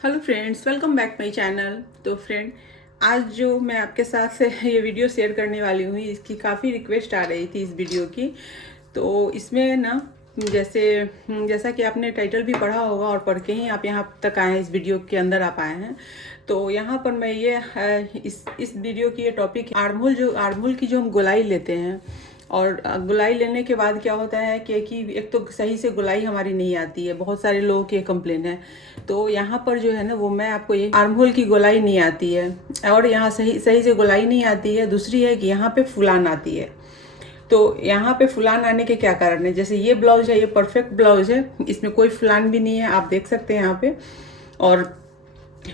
Hello friends, welcome back my channel. तो friend, आज जो मैं आपके साथ से ये वीडियो शेयर करने वाली हूँ, इसकी काफ़ी रिक्वेस्ट आ रही थी इस वीडियो की। तो इसमें ना जैसा कि आपने टाइटल भी पढ़ा होगा और पढ़ के ही आप यहाँ तक आए हैं, इस वीडियो के अंदर आप आए हैं। तो यहाँ पर मैं इस वीडियो की ये टॉपिक आर्महोल की जो हम गोलाई लेते हैं, और गुलाई लेने के बाद क्या होता है कि एक तो सही से गुलाई हमारी नहीं आती है। बहुत सारे लोगों की कंप्लेन है। तो यहाँ पर जो है ना, वो मैं आपको ये आर्म होल की गोलाई नहीं आती है, और यहाँ सही सही से गोलाई नहीं आती है। दूसरी है कि यहाँ पे फुलान आती है। तो यहाँ पे फुलान आने के क्या कारण है? जैसे ये ब्लाउज है, ये परफेक्ट ब्लाउज है, इसमें कोई फुलान भी नहीं है, आप देख सकते हैं यहाँ पे। और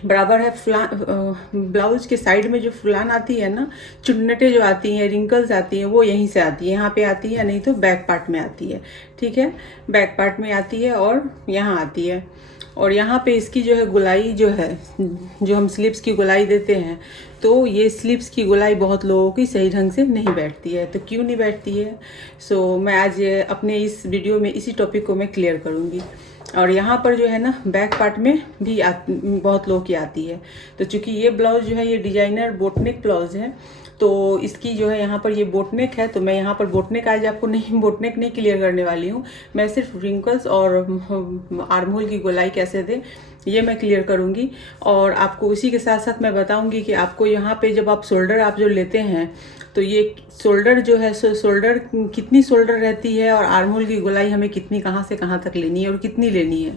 बराबर है फुलान। ब्लाउज के साइड में जो फुलान आती है ना, चुन्नटें जो आती हैं, रिंकल्स आती हैं, वो यहीं से आती है, यहाँ पे आती है, नहीं तो बैक पार्ट में आती है। ठीक है, बैक पार्ट में आती है और यहाँ आती है। और यहाँ पे इसकी जो है गुलाई जो है, जो हम स्लीव्स की गुलाई देते हैं, तो ये स्लीव्स की गुलाई बहुत लोगों की सही ढंग से नहीं बैठती है। तो क्यों नहीं बैठती है? मैं आज अपने इस वीडियो में इसी टॉपिक को मैं क्लियर करूँगी। और यहाँ पर जो है ना, बैक पार्ट में भी बहुत लोगों की आती है। तो चूंकि ये ब्लाउज जो है, ये डिजाइनर बोटनेक ब्लाउज है, तो इसकी जो है यहाँ पर ये बोटनेक है। तो मैं यहाँ पर बोटनेक आज आपको बोटनेक नहीं क्लियर करने वाली हूँ। मैं सिर्फ रिंकल्स और आर्महोल की गोलाई कैसे दे, ये मैं क्लियर करूँगी। और आपको उसी के साथ साथ मैं बताऊँगी कि आपको यहाँ पे जब आप शोल्डर आप जो लेते हैं, तो ये शोल्डर जो है, शोल्डर कितनी शोल्डर रहती है, और आर्महोल की गोलाई हमें कितनी, कहाँ से कहाँ तक लेनी है और कितनी लेनी है,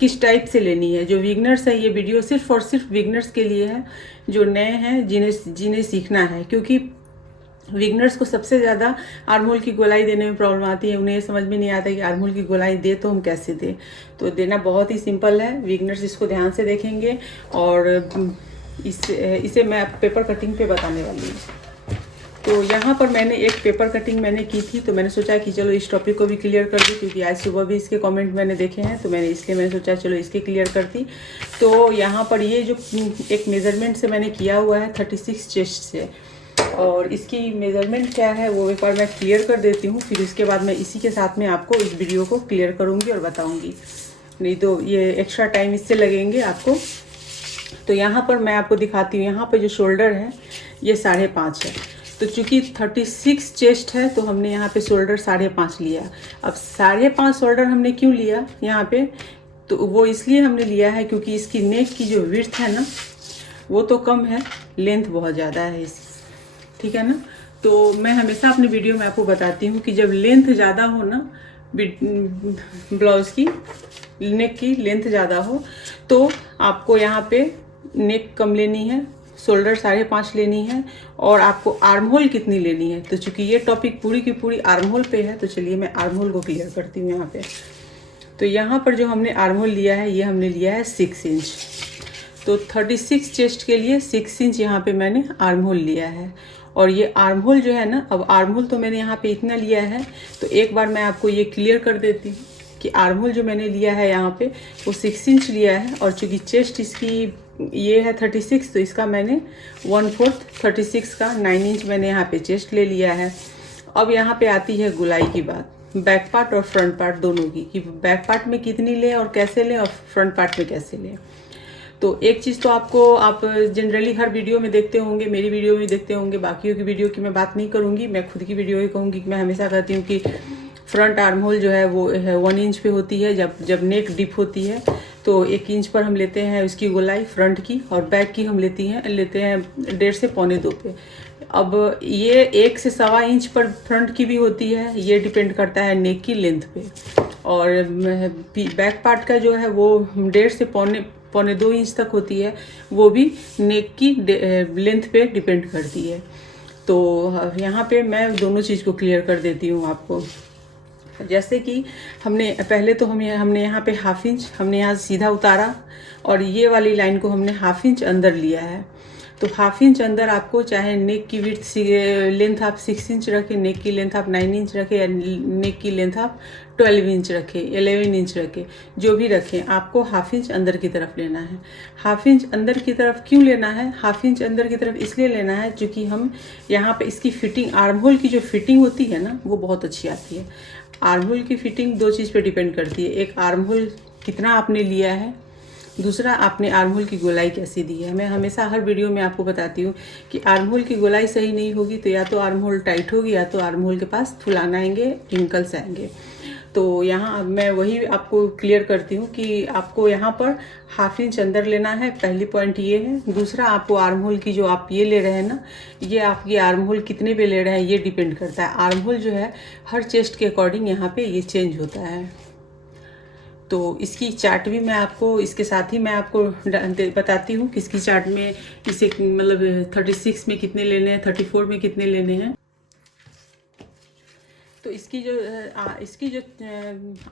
किस टाइप से लेनी है। जो बिगनर्स है, ये वीडियो सिर्फ और सिर्फ बिगनर्स के लिए है, जो नए हैं, जिन्हें सीखना है। क्योंकि बिगनर्स को सबसे ज़्यादा आर्महोल की गोलाई देने में प्रॉब्लम आती है। उन्हें ये समझ में नहीं आता कि आर्महोल की गोलाई दे तो हम कैसे दें। तो देना बहुत ही सिंपल है, बिगनर्स इसको ध्यान से देखेंगे। और इसे मैं पेपर कटिंग पे बताने वाली हूँ। तो यहाँ पर मैंने एक पेपर कटिंग मैंने की थी, तो मैंने सोचा कि चलो इस टॉपिक को भी क्लियर कर दूँ, क्योंकि आज सुबह भी इसके कमेंट मैंने देखे हैं, तो मैंने सोचा चलो इसके क्लियर करती। तो यहाँ पर ये जो एक मेज़रमेंट से मैंने किया हुआ है 36 चेस्ट से, और इसकी मेज़रमेंट क्या है वो एक बार मैं क्लियर कर देती हूँ। फिर इसके बाद मैं इसी के साथ में आपको इस वीडियो को क्लियर करूँगी और बताऊँगी, नहीं तो ये एक्स्ट्रा टाइम इससे लगेंगे आपको। तो यहाँ पर मैं आपको दिखाती हूँ। यहाँ पर जो शोल्डर है, ये 5.5 है। तो चूंकि 36 चेस्ट है, तो हमने यहाँ पे शोल्डर 5.5 लिया। अब 5.5 शोल्डर हमने क्यों लिया यहाँ पे? तो वो इसलिए हमने लिया है क्योंकि इसकी नेक की जो विड्थ है ना, वो तो कम है, लेंथ बहुत ज़्यादा है इस, ठीक है ना। तो मैं हमेशा अपने वीडियो में आपको बताती हूँ कि जब लेंथ ज़्यादा हो ना, ब्लाउज़ की नेक की लेंथ ज़्यादा हो, तो आपको यहाँ पे नेक कम लेनी है, शोल्डर 5.5 लेनी है, और आपको आर्महोल कितनी लेनी है। तो चूंकि ये टॉपिक पूरी की पूरी आर्महोल पे है, तो चलिए मैं आर्महोल को क्लियर करती हूँ यहाँ पे। तो यहाँ पर जो हमने आर्महोल लिया है, ये हमने लिया है 6 इंच। तो 36 चेस्ट के लिए 6 इंच यहाँ पे मैंने आर्महोल लिया है। और ये आर्महोल जो है ना, अब आर्महोल तो मैंने यहाँ पे इतना लिया है, तो एक बार मैं आपको ये क्लियर कर देती हूँ कि आर्महोल जो मैंने लिया है यहाँ पे, वो 6 इंच लिया है। और चूँकि चेस्ट इसकी ये है 36, तो इसका मैंने 1/4 36 का 9 इंच मैंने यहाँ पे चेस्ट ले लिया है। अब यहाँ पे आती है गुलाई की बात, बैक पार्ट और फ्रंट पार्ट दोनों की, कि बैक पार्ट में कितनी लें और कैसे लें, और फ्रंट पार्ट में कैसे लें। तो एक चीज़ तो आप जनरली हर वीडियो में देखते होंगे, मेरी वीडियो में देखते होंगे, बाकियों की वीडियो की मैं बात नहीं करूँगी, मैं खुद की वीडियो ही कहूँगी। मैं हमेशा कहती हूँ कि फ्रंट आर्म होल जो है वो 1 इंच पे होती है। जब नेक डिप होती है, तो 1 इंच पर हम लेते हैं उसकी गोलाई फ्रंट की, और बैक की हम लेते हैं 1.5 से 1.25 पे। अब ये 1 से 1.25 इंच पर फ्रंट की भी होती है, ये डिपेंड करता है नेक की लेंथ पे। और बैक पार्ट का जो है वो 1.5 से 1.25 इंच तक होती है, वो भी नेक की लेंथ पे डिपेंड करती है। तो यहाँ पे मैं दोनों चीज़ को क्लियर कर देती हूँ आपको। जैसे कि हमने पहले तो हमने यहाँ पे 1/2 इंच हमने यहाँ सीधा उतारा, और ये वाली लाइन को हमने 1/2 इंच अंदर लिया है। तो 1/2 इंच अंदर आपको, चाहे नेक की विड्थ लेंथ आप 6 इंच रखें, नेक की लेंथ आप 9 इंच रखें, या नेक की लेंथ आप 12 इंच रखें, 11 इंच रखें, जो भी रखें, आपको 1/2 इंच अंदर की तरफ लेना है। 1/2 इंच अंदर की तरफ क्यों लेना है? 1/2 इंच अंदर की तरफ इसलिए लेना है क्योंकि हम यहाँ पे इसकी फिटिंग, आर्महोल की जो फिटिंग होती है ना, वो बहुत अच्छी आती है। आर्महोल की फिटिंग 2 चीज़ पे डिपेंड करती है। एक, आर्महोल कितना आपने लिया है, दूसरा आपने आर्म होल की गोलाई कैसी दी है। मैं हमेशा हर वीडियो में आपको बताती हूँ कि आर्म होल की गोलाई सही नहीं होगी तो या तो आर्म होल टाइट होगी या तो आर्म होल के पास फुलान आएंगे, रिंकल्स आएंगे। तो यहाँ मैं वही आपको क्लियर करती हूँ कि आपको यहाँ पर हाफ इंच अंदर लेना है, पहली पॉइंट ये है। दूसरा आपको आर्म होल की जो आप ये ले रहे हैं ना, ये आपकी आर्म होल कितने पे ले रहे हैं ये डिपेंड करता है। आर्म होल जो है हर चेस्ट के अकॉर्डिंग यहाँ पे ये चेंज होता है। तो इसकी चार्ट भी मैं आपको इसके साथ ही मैं आपको बताती हूँ कि इसकी चार्ट में इसे मतलब 36 में कितने लेने हैं, 34 में कितने लेने हैं। तो इसकी जो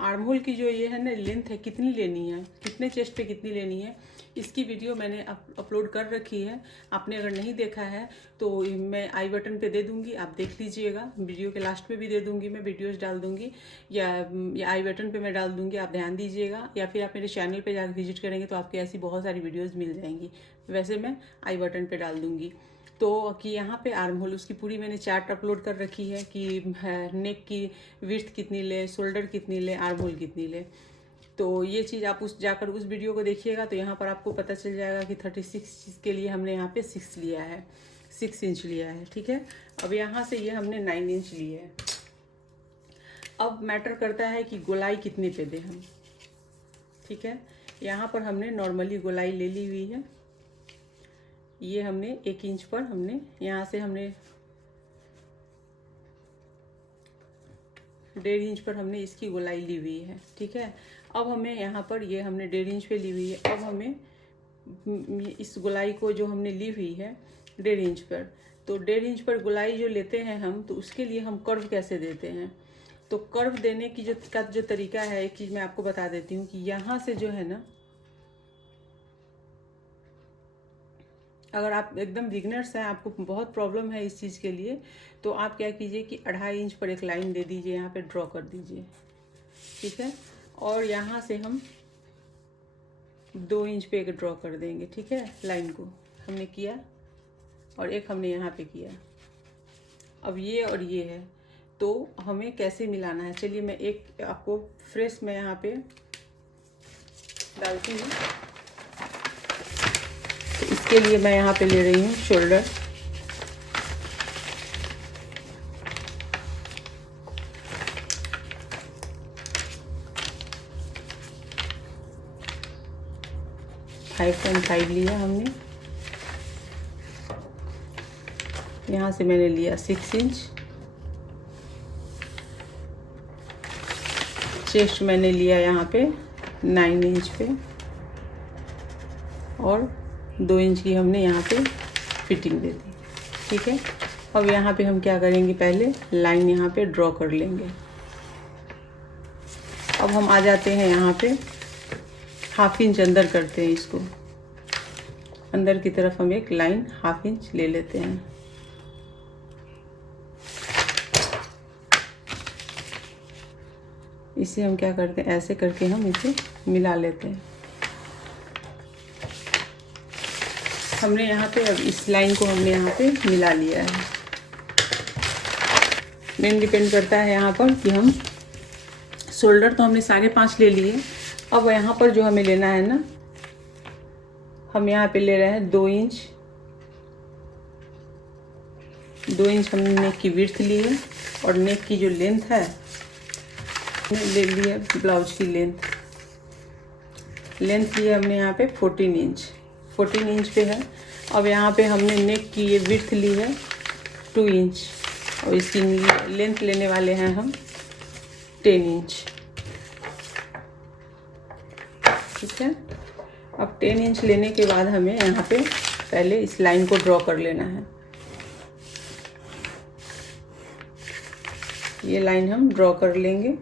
आर्म होल की जो ये है ना लेंथ है, कितनी लेनी है, कितने चेस्ट पे कितनी लेनी है, इसकी वीडियो मैंने अपलोड कर रखी है। आपने अगर नहीं देखा है तो मैं आई बटन पे दे दूंगी, आप देख लीजिएगा। वीडियो के लास्ट में भी दे दूंगी, मैं वीडियोस डाल दूंगी या आई बटन पे मैं डाल दूंगी, आप ध्यान दीजिएगा। या फिर आप मेरे चैनल पे जाकर विजिट करेंगे तो आपको ऐसी बहुत सारी वीडियोज़ मिल जाएंगी। वैसे मैं आई बटन पर डाल दूँगी। तो कि यहाँ पे आर्म होल उसकी पूरी मैंने चार्ट अपलोड कर रखी है कि नेक की विड्थ कितनी ले, शोल्डर कितनी ले, आर्म होल कितनी ले। तो ये चीज़ आप जाकर उस वीडियो को देखिएगा तो यहाँ पर आपको पता चल जाएगा कि 36 के लिए हमने यहाँ पे 6 लिया है, 6 इंच लिया है। ठीक है, अब यहाँ से ये हमने 9 इंच लिए है। अब मैटर करता है कि गोलाई कितने पे दे हम। ठीक है, यहाँ पर हमने नॉर्मली गोलाई ले ली हुई है। ये हमने 1 इंच पर हमने यहाँ से हमने 1.5 इंच पर हमने इसकी गोलाई ली हुई है। ठीक है, अब हमें यहाँ पर ये हमने 1.5 इंच पे ली हुई है। अब हमें इस गोलाई को जो हमने ली हुई है 1.5 इंच पर, तो 1.5 इंच पर गोलाई जो लेते हैं हम, तो उसके लिए हम कर्व कैसे देते हैं। तो कर्व देने की जो तरीका है, एक चीज़ मैं आपको बता देती हूँ कि यहाँ से जो है ना, अगर आप एकदम बिगनर्स हैं, आपको बहुत प्रॉब्लम है इस चीज़ के लिए, तो आप क्या कीजिए कि 2.5 इंच पर एक लाइन दे दीजिए, यहाँ पे ड्रॉ कर दीजिए। ठीक है, और यहाँ से हम 2 इंच पे एक ड्रॉ कर देंगे। ठीक है, लाइन को हमने किया और एक हमने यहाँ पे किया। अब ये और ये है, तो हमें कैसे मिलाना है, चलिए मैं एक आपको फ्रेश मैं यहाँ पे डालती हूँ। तो इसके लिए मैं यहाँ पे ले रही हूँ शोल्डर। .5 लिया हमने, यहाँ से मैंने लिया 6 इंच। चेस्ट मैंने लिया यहाँ पे 9 इंच पे और 2 इंच की हमने यहाँ पे फिटिंग दे दी। ठीक है, अब यहाँ पे हम क्या करेंगे, पहले लाइन यहाँ पे ड्रॉ कर लेंगे। अब हम आ जाते हैं यहाँ पे 1/2 इंच अंदर करते हैं इसको, अंदर की तरफ हम एक लाइन 1/2 इंच ले लेते हैं। इसे हम क्या करते हैं, ऐसे करके हम इसे मिला लेते हैं। हमने यहाँ पे अब इस लाइन को हमने यहाँ पे मिला लिया है। मेन डिपेंड करता है यहाँ पर कि हम शोल्डर तो हमने 5.5 ले लिए। अब यहाँ पर जो हमें लेना है ना, हम यहाँ पे ले रहे हैं 2 इंच। 2 इंच हमने नेक की विड्थ ली है और नेक की जो लेंथ है ले ली है, ब्लाउज की लेंथ ली है हमने यहाँ पे 14 इंच। 14 इंच पे है। अब यहाँ पे हमने नेक की ये विड्थ ली है 2 इंच और इसकी लेंथ लेने वाले हैं हम 10 इंच। ठीक है, अब 10 इंच लेने के बाद हमें यहाँ पे पहले इस लाइन को ड्रॉ कर लेना है। ये लाइन हम ड्रॉ कर लेंगे।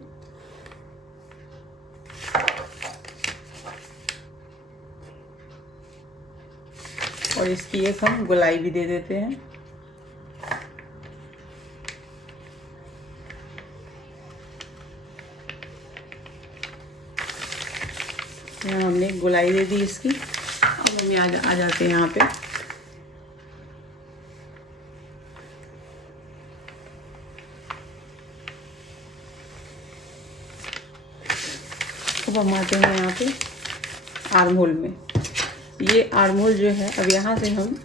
और इसकी एक हम गोलाई भी दे देते हैं। यहाँ हमने गोलाई दे दी इसकी। अब हम आ जाते हैं यहाँ पे। अब हम आते हैं यहाँ पे आर्म होल में। ये आर्म होल जो है, अब यहाँ से हम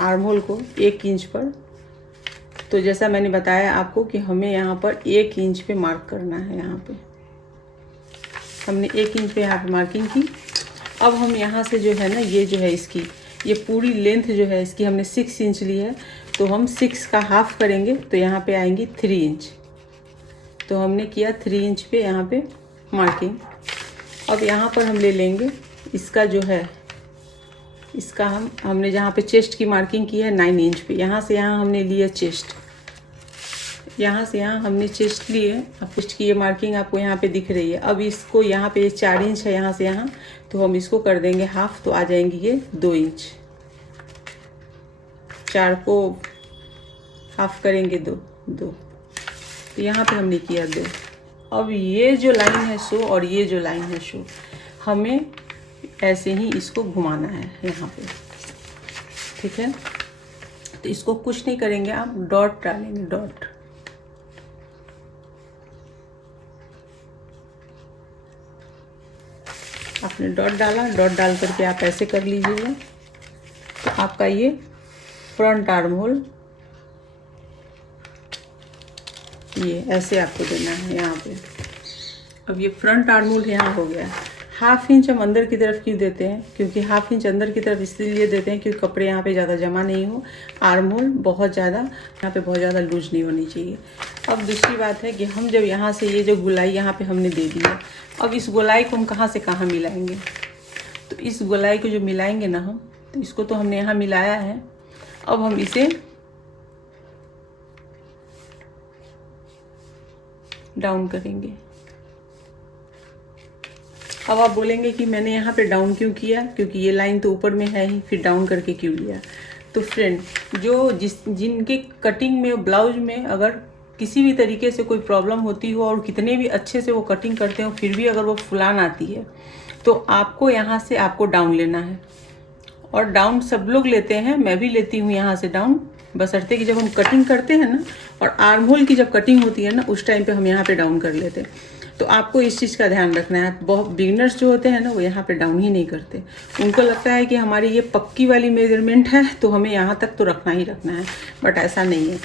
आर्म होल को 1 इंच पर, तो जैसा मैंने बताया आपको कि हमें यहाँ पर 1 इंच पे मार्क करना है। यहाँ पे हमने 1 इंच पे यहाँ पे मार्किंग की। अब हम यहाँ से जो है ना, ये जो है इसकी, ये पूरी लेंथ जो है इसकी हमने 6 इंच ली है, तो हम 6 का हाफ करेंगे तो यहाँ पे आएंगी 3 इंच। तो हमने किया 3 इंच पे यहाँ पे मार्किंग। अब यहाँ पर हम ले लेंगे इसका जो है, इसका हमने जहाँ पे चेस्ट की मार्किंग की है 9 इंच पे, यहाँ से यहाँ हमने लिया चेस्ट, यहाँ से यहाँ हमने चेस्ट लिए। अब चेस्ट की ये मार्किंग आपको यहाँ पे दिख रही है। अब इसको यहाँ पे 4 इंच है यहाँ से यहाँ, तो हम इसको कर देंगे हाफ, तो आ जाएंगी ये 2 इंच। 4 को हाफ करेंगे 2, तो यहाँ पे हमने किया 2। अब ये जो लाइन है शो और ये जो लाइन है शो, हमें ऐसे ही इसको घुमाना है यहाँ पे, ठीक है। तो इसको कुछ नहीं करेंगे, आप डॉट डालेंगे, डॉट। आपने डॉट डाला, डॉट डाल करके आप ऐसे कर लीजिएगा। तो आपका ये फ्रंट आर्म होल ये ऐसे आपको देना है यहाँ पे। अब ये फ्रंट आर्म होल यहाँ हो गया। हाफ इंच हम अंदर की तरफ क्यों देते हैं, क्योंकि हाफ इंच अंदर की तरफ इसलिए देते हैं क्योंकि कपड़े यहाँ पे ज़्यादा जमा नहीं हो। आर्म होल बहुत ज़्यादा यहाँ पे बहुत ज़्यादा लूज नहीं होनी चाहिए। अब दूसरी बात है कि हम जब यहाँ से ये जो गोलाई यहाँ पे हमने दे दी है, अब इस गोलाई को हम कहाँ से कहाँ मिलाएंगे। तो इस गोलाई को जो मिलाएंगे ना हम, तो इसको तो हमने यहाँ मिलाया है। अब हम इसे डाउन करेंगे। अब आप बोलेंगे कि मैंने यहाँ पे डाउन क्यों किया, क्योंकि ये लाइन तो ऊपर में है ही, फिर डाउन करके क्यों लिया। तो फ्रेंड, जो जिनके कटिंग में, ब्लाउज में अगर किसी भी तरीके से कोई प्रॉब्लम होती हो और कितने भी अच्छे से वो कटिंग करते हो, फिर भी अगर वो फुलान आती है, तो आपको यहाँ से आपको डाउन लेना है। और डाउन सब लोग लेते हैं, मैं भी लेती हूँ यहाँ से डाउन, बशर्ते कि जब हम कटिंग करते हैं ना, और आर्म होल की जब कटिंग होती है ना, उस टाइम पे हम यहाँ पे डाउन कर लेते हैं। तो आपको इस चीज़ का ध्यान रखना है। बहुत बिगिनर्स जो होते हैं ना, वो यहाँ पे डाउन ही नहीं करते। उनको लगता है कि हमारी ये पक्की वाली मेजरमेंट है, तो हमें यहाँ तक तो रखना ही रखना है, बट ऐसा नहीं है।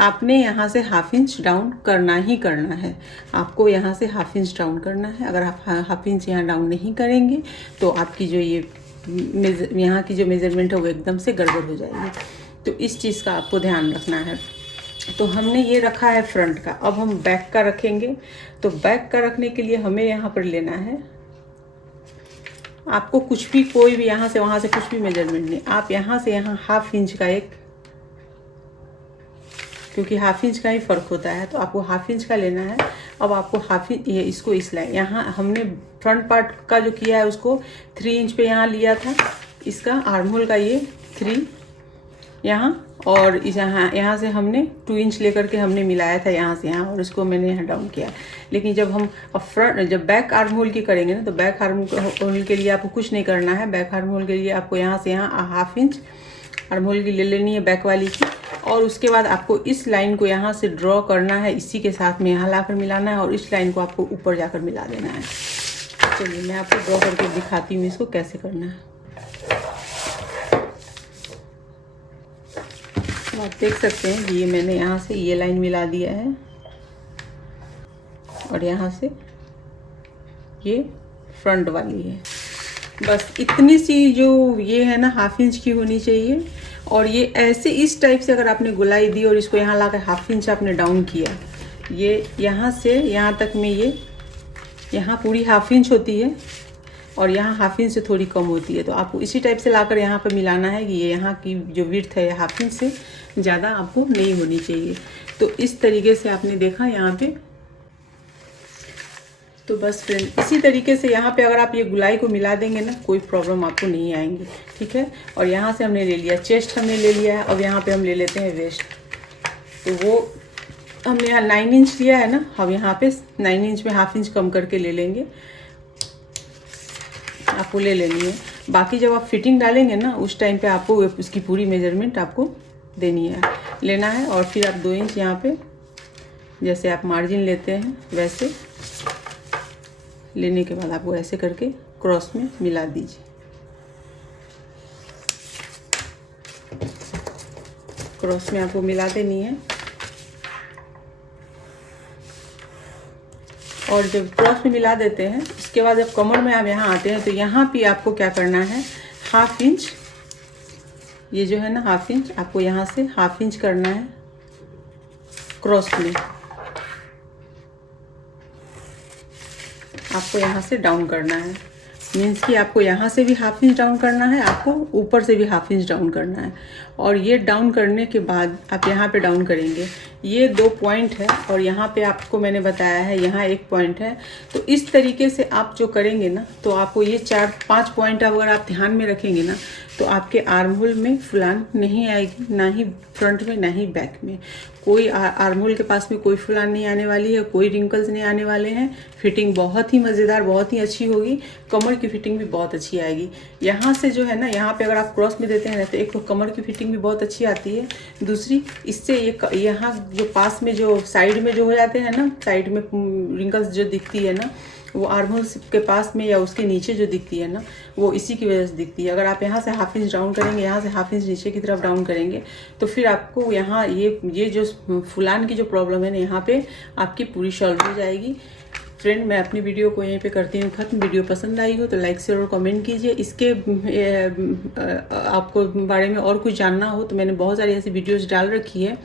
आपने यहाँ से हाफ इंच डाउन करना ही करना है। आपको यहाँ से हाफ इंच डाउन करना है। अगर आप हाफ इंच यहाँ डाउन नहीं करेंगे, तो आपकी जो ये यहाँ की जो मेजरमेंट है वो एकदम से गड़बड़ हो जाएगी। तो इस चीज़ का आपको ध्यान रखना है। तो हमने ये रखा है फ्रंट का। अब हम बैक का रखेंगे। तो बैक का रखने के लिए हमें यहाँ पर लेना है, आपको कुछ भी, कोई भी यहाँ से वहाँ से कुछ भी मेजरमेंट नहीं, आप यहाँ से यहाँ हाफ इंच का एक, क्योंकि हाफ इंच का ही फ़र्क होता है, तो आपको हाफ इंच का लेना है। अब आपको हाफ इंच, ये इसको इस लाइन, यहाँ हमने फ्रंट पार्ट का जो किया है उसको 3 इंच पे यहाँ लिया था। इसका आर्म होल का ये 3 यहाँ, और इस यहाँ से हमने 2 इंच लेकर के हमने मिलाया था यहाँ से यहाँ, और इसको मैंने यहाँ डाउन किया। लेकिन जब हम जब बैक आर्म होल की करेंगे ना, तो बैक आर्म होल के लिए आपको कुछ नहीं करना है। बैक आर्म होल के लिए आपको यहाँ से यहाँ हाफ इंच आर्म होल की ले लेनी है, बैक वाली की। और उसके बाद आपको इस लाइन को यहाँ से ड्रॉ करना है, इसी के साथ में यहाँ लाकर मिलाना है, और इस लाइन को आपको ऊपर जाकर मिला देना है। चलिए मैं आपको ड्रॉ करके दिखाती हूँ इसको कैसे करना है। आप देख सकते हैं ये मैंने यहाँ से ये लाइन मिला दिया है, और यहाँ से ये फ्रंट वाली है। बस इतनी सी जो ये है ना, हाफ इंच की होनी चाहिए। और ये ऐसे इस टाइप से अगर आपने गोलाई दी और इसको यहाँ लाकर हाफ इंच आपने डाउन किया, ये यहाँ से यहाँ तक में, ये यहाँ पूरी हाफ इंच होती है और यहाँ हाफ इंच से थोड़ी कम होती है। तो आपको इसी टाइप से लाकर यहाँ पर मिलाना है कि ये यहाँ की जो विड्थ है हाफ इंच से ज़्यादा आपको नहीं होनी चाहिए। तो इस तरीके से आपने देखा यहाँ पे। तो बस फ्रेंड, इसी तरीके से यहाँ पे अगर आप ये गुलाई को मिला देंगे ना, कोई प्रॉब्लम आपको नहीं आएंगी, ठीक है। और यहाँ से हमने ले लिया चेस्ट, हमने ले लिया है। अब यहाँ पे हम ले लेते हैं वेस्ट। तो वो हमने यहाँ 9 इंच लिया है ना, हम यहाँ पे 9 इंच में हाफ इंच कम करके ले लेंगे, आपको ले लेनी है। बाकी जब आप फिटिंग डालेंगे ना, उस टाइम पे आपको उसकी पूरी मेजरमेंट आपको देनी है, लेना है। और फिर आप 2 इंच यहाँ पे जैसे आप मार्जिन लेते हैं वैसे लेने के बाद आपको ऐसे करके क्रॉस में मिला दीजिए। क्रॉस में आपको मिला देनी है। और जब क्रॉस में मिला देते हैं उसके बाद जब कमर में आप यहाँ आते हैं तो यहाँ पे आपको क्या करना है, 1/2 इंच, ये जो है ना 1/2 इंच, आपको यहाँ से 1/2 इंच करना है क्रॉस में। आपको यहाँ से डाउन करना है, मीन्स कि आपको यहाँ से भी 1/2 इंच डाउन करना है, आपको ऊपर से भी 1/2 इंच डाउन करना है। और ये डाउन करने के बाद आप यहाँ पे डाउन करेंगे। ये 2 पॉइंट है और यहाँ पे आपको मैंने बताया है यहाँ 1 पॉइंट है। तो इस तरीके से आप जो करेंगे ना, तो आपको ये 4-5 पॉइंट अगर आप ध्यान में रखेंगे ना, तो आपके आर्म होल में फुलान नहीं आएगी, ना ही फ्रंट में ना ही बैक में। कोई आर्म होल के पास में कोई फुलान नहीं आने वाली है, कोई रिंकल्स नहीं आने वाले हैं। फिटिंग बहुत ही मज़ेदार, बहुत ही अच्छी होगी। कमर की फिटिंग भी बहुत अच्छी आएगी। यहाँ से जो है ना, यहाँ पे अगर आप क्रॉस में देते हैं ना, तो एक तो कमर की फिटिंग भी बहुत अच्छी आती है। दूसरी, इससे ये यहाँ जो पास में जो साइड में जो हो जाते हैं ना, साइड में रिंकल्स जो दिखती है ना, वो आर्म होल के पास में या उसके नीचे जो दिखती है ना, वो इसी की वजह से दिखती है। अगर आप यहाँ से 1/2 इंच डाउन करेंगे, यहाँ से 1/2 इंच नीचे की तरफ डाउन करेंगे, तो फिर आपको यहाँ ये जो फुलान की जो प्रॉब्लम है ना, यहाँ पे आपकी पूरी सॉल्व हो जाएगी। फ्रेंड, मैं अपनी वीडियो को यहीं पे करती हूँ ख़त्म। वीडियो पसंद आई हो तो लाइक शेयर और कमेंट कीजिए। इसके आपको बारे में और कुछ जानना हो तो मैंने बहुत सारी ऐसी वीडियोस डाल रखी है,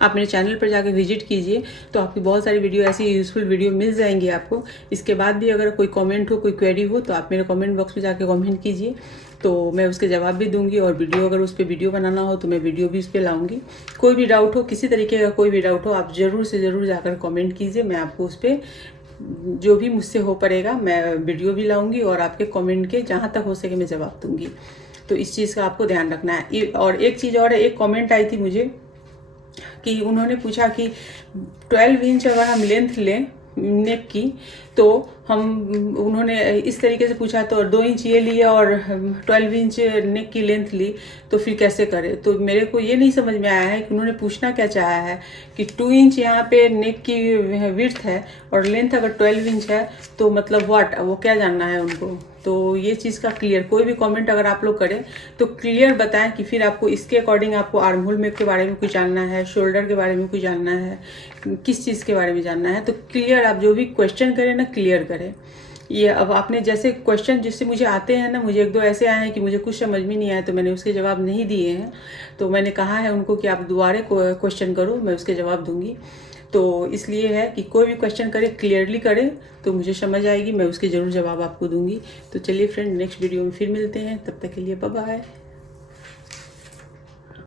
आप मेरे चैनल पर जाकर विजिट कीजिए, तो आपकी बहुत सारी वीडियो ऐसी यूज़फुल वीडियो मिल जाएंगी आपको। इसके बाद भी अगर कोई कमेंट हो, कोई क्वेरी हो, तो आप मेरे कमेंट बॉक्स में जाकर कमेंट कीजिए, तो मैं उसके जवाब भी दूंगी। और वीडियो, अगर उस पर वीडियो बनाना हो तो मैं वीडियो भी उस पर लाऊंगी। कोई भी डाउट हो, किसी तरीके का कोई भी डाउट हो, आप ज़रूर से ज़रूर जाकर कमेंट कीजिए। मैं आपको उस पर जो भी मुझसे हो पड़ेगा मैं वीडियो भी लाऊंगी और आपके कमेंट के जहाँ तक हो सके मैं जवाब दूंगी। तो इस चीज़ का आपको ध्यान रखना है। और एक चीज़ और है, एक कमेंट आई थी मुझे कि उन्होंने पूछा कि 12 इंच अगर हम लेंथ लें नेक की, तो उन्होंने इस तरीके से पूछा, तो 2 इंच ये लिया और 12 इंच नेक की लेंथ ली, तो फिर कैसे करें। तो मेरे को ये नहीं समझ में आया है कि उन्होंने पूछना क्या चाहा है कि 2 इंच यहाँ पे नेक की विड्थ है और लेंथ अगर 12 इंच है, तो मतलब व्हाट, वो क्या जानना है उनको। तो ये चीज़ का क्लियर, कोई भी कमेंट अगर आप लोग करें तो क्लियर बताएं कि फिर आपको इसके अकॉर्डिंग आपको आर्म होल में के बारे में कुछ जानना है, शोल्डर के बारे में कुछ जानना है, किस चीज़ के बारे में जानना है, तो क्लियर आप जो भी क्वेश्चन करें ना, क्लियर करें। ये अब आपने जैसे क्वेश्चन जिससे मुझे आते हैं ना, मुझे 1-2 ऐसे आए हैं कि मुझे कुछ समझ में नहीं आया, तो मैंने उसके जवाब नहीं दिए हैं। तो मैंने कहा है उनको कि आप दोबारा क्वेश्चन करो, मैं उसके जवाब दूंगी। तो इसलिए है कि कोई भी क्वेश्चन करे क्लियरली करे, तो मुझे समझ आएगी, मैं उसके ज़रूर जवाब आपको दूंगी। तो चलिए फ्रेंड, नेक्स्ट वीडियो में फिर मिलते हैं, तब तक के लिए बाय बाय।